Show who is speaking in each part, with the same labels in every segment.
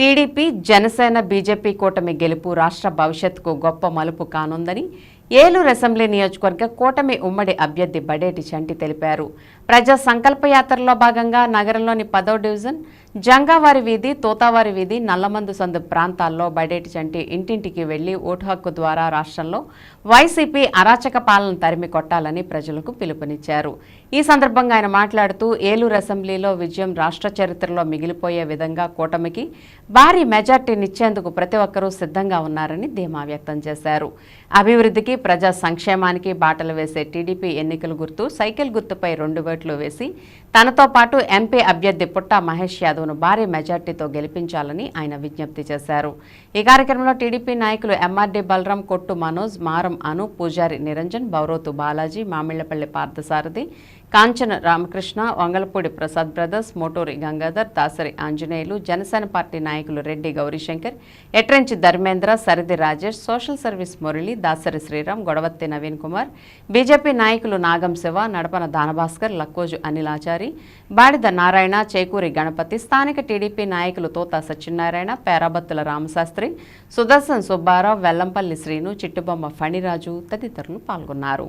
Speaker 1: TDP Janasena BJP కూటమి గెలుపు రాష్ట్ర భవిష్యత్తుకు గొప్ప మలుపు కానుందని ఏలూరు అసెంబ్లీ నియోజకవర్గ కూటమి ఉమ్మడి అభ్యర్థి బడేటి చంటి తెలిపారు. ప్రజా సంకల్పయాత్రలో భాగంగా నగరంలోని పదో డివిజన్ జంగావారి వీధి తోతావారి వీధి నల్లమందు సందు ప్రాంతాల్లో బడేటి చంటి ఇంటింటికి వెళ్ళి ఓటు హక్కు ద్వారా రాష్ట్రంలో వైసీపీ అరాచక పాలన తరిమి కొట్టాలని ప్రజలకు పిలుపునిచ్చారు. ఈ సందర్భంగా ఆయన మాట్లాడుతూ ఏలూరు అసెంబ్లీలో విజయం రాష్ట్ర చరిత్రలో మిగిలిపోయే విధంగా కూటమికి భారీ మెజార్టీనిచ్చేందుకు ప్రతి ఒక్కరూ సిద్ధంగా ఉన్నారని ధీమా వ్యక్తం చేశారు. అభివృద్ధికి ప్రజా సంక్షేమానికి బాటలు వేసే టీడీపీ ఎన్నికల గుర్తు సైకిల్ గుర్తుపై రెండు ఓట్లు వేసి తనతో పాటు ఎంపీ అభ్యర్థి పుట్టా మహేష్ యాదవ్ను భారీ మెజార్టీతో గెలిపించాలని ఆయన విజ్ఞప్తి చేశారు. ఈ కార్యక్రమంలో టీడీపీ నాయకులు ఎంఆర్డీ బలరాం కొట్టు మనోజ్ మారం అను పూజారి నిరంజన్ బౌరోతు బాలాజీ మామిళ్ళపల్లి పార్థసారథి కాంచన రామకృష్ణ వంగలపూడి ప్రసాద్ బ్రదర్స్ మోటూరి గంగాధర్ దాసరి ఆంజనేయులు జనసేన పార్టీ నాయకులు Reddy Gauri Shankar ఎట్రెంచి Dharmendra Saridi Rajesh social service Murali Dasari Sriram Godavatti Naveen Kumar BJP నాయకులు నాగం శివ నడపన దానభాస్కర్ లక్కోజు అనిలాచారి బాడిద నారాయణ చేకూరి గణపతి స్థానిక టీడీపీ నాయకులు తోతా సత్యనారాయణ పేరాబత్తుల రామశాస్త్రి సుదర్శన్ సుబ్బారావు వెల్లంపల్లి శ్రీను చిట్టుబొమ్మ ఫణిరాజు తదితరులు పాల్గొన్నారు.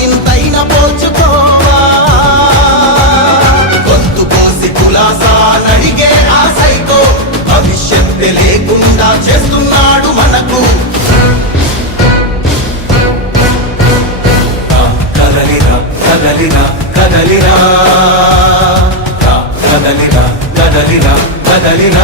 Speaker 2: ఇంతైన పోల్చుకోవా గొంతు కోసి కులాసా నడిగే ఆ భవిష్యత్తు లేకుండా చేస్తున్నాడు మనకు. కదలిరా కదలిరా కదలిరా కదలిరా కదలిరా కదలిరా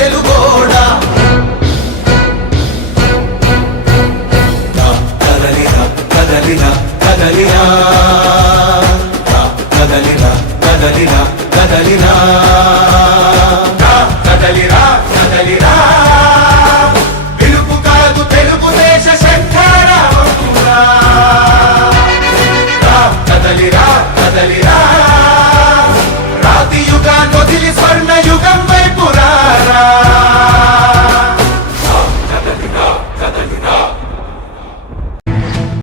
Speaker 2: కదలిరా కదలిరా. కదలిరా కదలిరా కదలిరా కదలిరా. రాతి యుగా నొదిలి స్వర్ణ యుగా